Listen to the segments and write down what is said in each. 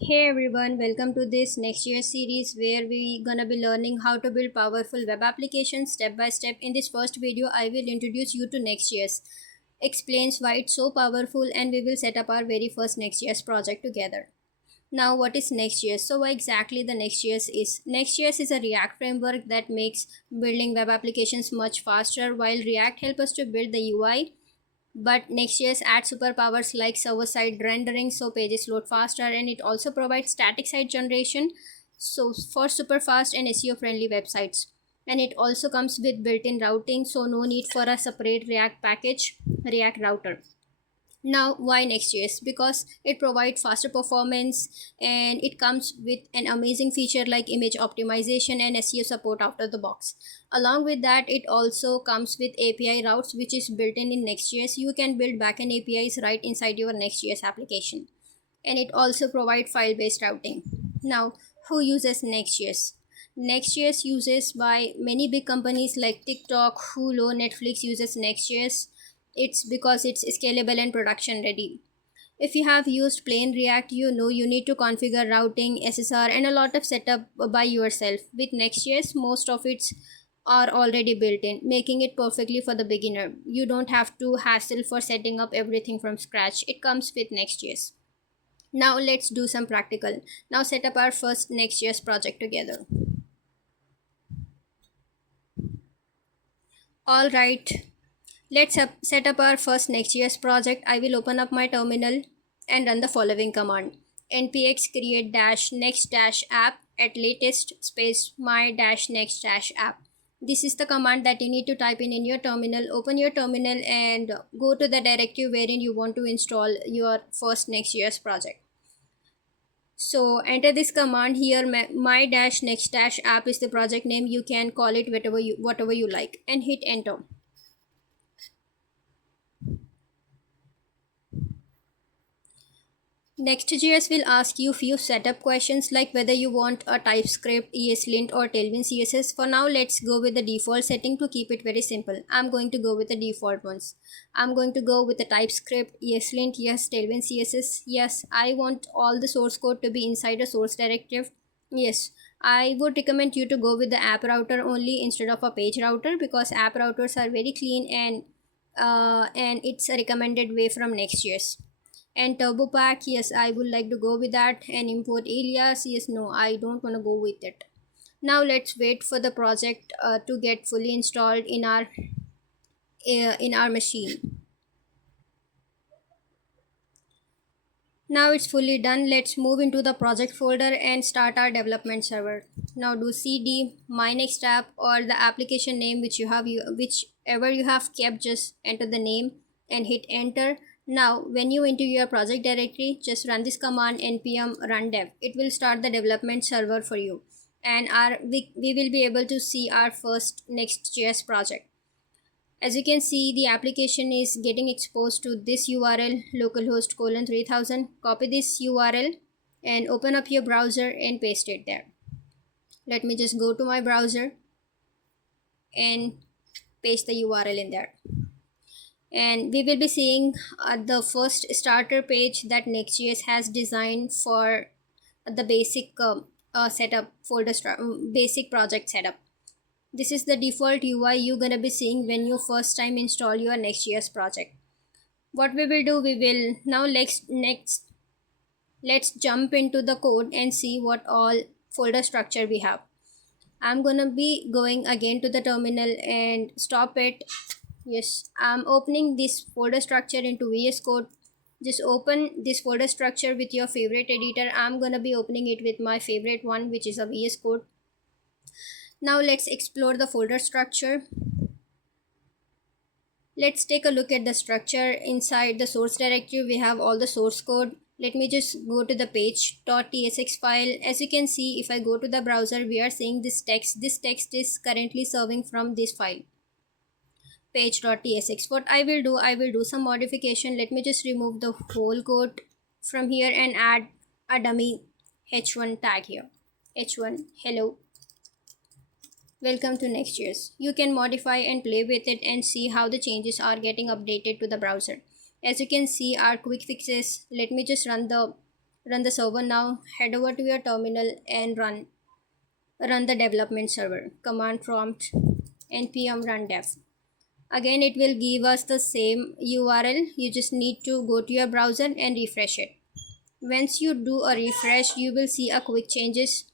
Hey everyone, welcome to this Next.js series where we gonna be learning how to build powerful web applications step by step. In this first video, I will introduce you to Next.js, explains why it's so powerful, and we will set up our very first Next.js project together. Now, what is Next.js? So, what exactly the Next.js is? Next.js is a React framework that makes building web applications much faster, while React helps us to build the UI, but Next.js adds superpowers like server-side rendering so pages load faster, and it also provides static site generation so for super fast and SEO friendly websites. And it also comes with built-in routing, so no need for a separate React package, React router. Now, why Next.js? Because it provides faster performance and it comes with an amazing feature like image optimization and SEO support out of the box. Along with that, it also comes with API routes which is built in Next.js. You can build backend APIs right inside your Next.js application. And it also provides file-based routing. Now, who uses Next.js? Next.js uses by many big companies like TikTok, Hulu, Netflix uses Next.js. It's because it's scalable and production ready. If you have used plain React, you know you need to configure routing, SSR, and a lot of setup by yourself. With Next.js, most of it's are already built in, making it perfectly for the beginner. You don't have to hassle for setting up everything from scratch. It comes with Next.js. Now let's do some practical. Now set up our first Next.js project together. Alright, let's set up our first Next.js project. I will open up my terminal and run the following command. npx create dash next dash app at latest space my dash next dash app. This is the command that you need to type in your terminal. Open your terminal and go to the directory wherein you want to install your first Next.js project. So enter this command here. My dash next dash app is the project name. You can call it whatever you like, and hit enter. Next.js will ask you few setup questions like whether you want a TypeScript, ESLint or Tailwind CSS. For now, let's go with the default setting to keep it very simple. I'm going to go with the default ones. I'm going to go with the TypeScript, ESLint, yes, Tailwind CSS, yes. I want all the source code to be inside a source directive, yes. I would recommend you to go with the app router only instead of a page router because app routers are very clean and it's a recommended way from Next.js. And turbo pack, yes, I would like to go with that. And import alias, yes, no, I don't want to go with it. Now let's wait for the project to get fully installed in our machine. Now it's fully done. Let's move into the project folder and start our development server. Now do cd my next app or the application name whichever you have kept, just enter the name and hit enter. Now when you enter your project directory, just run this command npm run dev. It will start the development server for you, and we will be able to see our first Next.js project. As you can see, the application is getting exposed to this URL, localhost colon 3000. Copy this URL and open up your browser and paste it there. Let me just go to my browser and paste the URL in there. And we will be seeing the first starter page that Next.js has designed for the basic setup folder, basic project setup. This is the default UI you're gonna be seeing when you first time install your Next.js project. What we will do, we will now let's jump into the code and see what all folder structure we have. I'm gonna be going again to the terminal and stop it. Yes, I'm opening this folder structure into VS Code. Just open this folder structure with your favorite editor. I'm gonna be opening it with my favorite one, which is a VS Code. Now let's explore the folder structure. Let's take a look at the structure. Inside the source directory, we have all the source code. Let me just go to the page.tsx file. As you can see, if I go to the browser, we are seeing this text. This text is currently serving from this file, page.tsx. What I will do some modification. Let me just remove the whole code from here and add a dummy h1 tag here. h1 hello. Welcome to Next.js. You can modify and play with it and see how the changes are getting updated to the browser. As you can see, our quick fixes. Let me just run the Run the server now. Head over to your terminal and run the development server. Command prompt npm run dev. Again, it will give us the same URL. You just need to go to your browser and refresh it. Once you do a refresh, you will see a quick changes.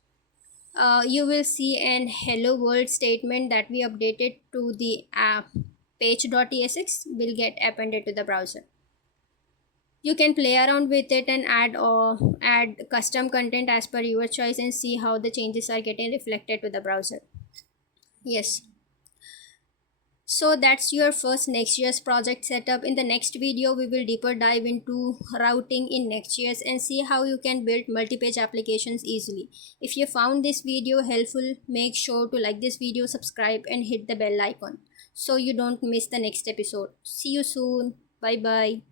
You will see an hello world statement that we updated to the page.tsx will get appended to the browser. You can play around with it and add custom content as per your choice and see how the changes are getting reflected to the browser. Yes. So that's your first Next.js project setup. In the next video, we will deeper dive into routing in Next.js and see how you can build multi-page applications easily. If you found this video helpful, make sure to like this video, subscribe and hit the bell icon so you don't miss the next episode. See you soon. Bye bye.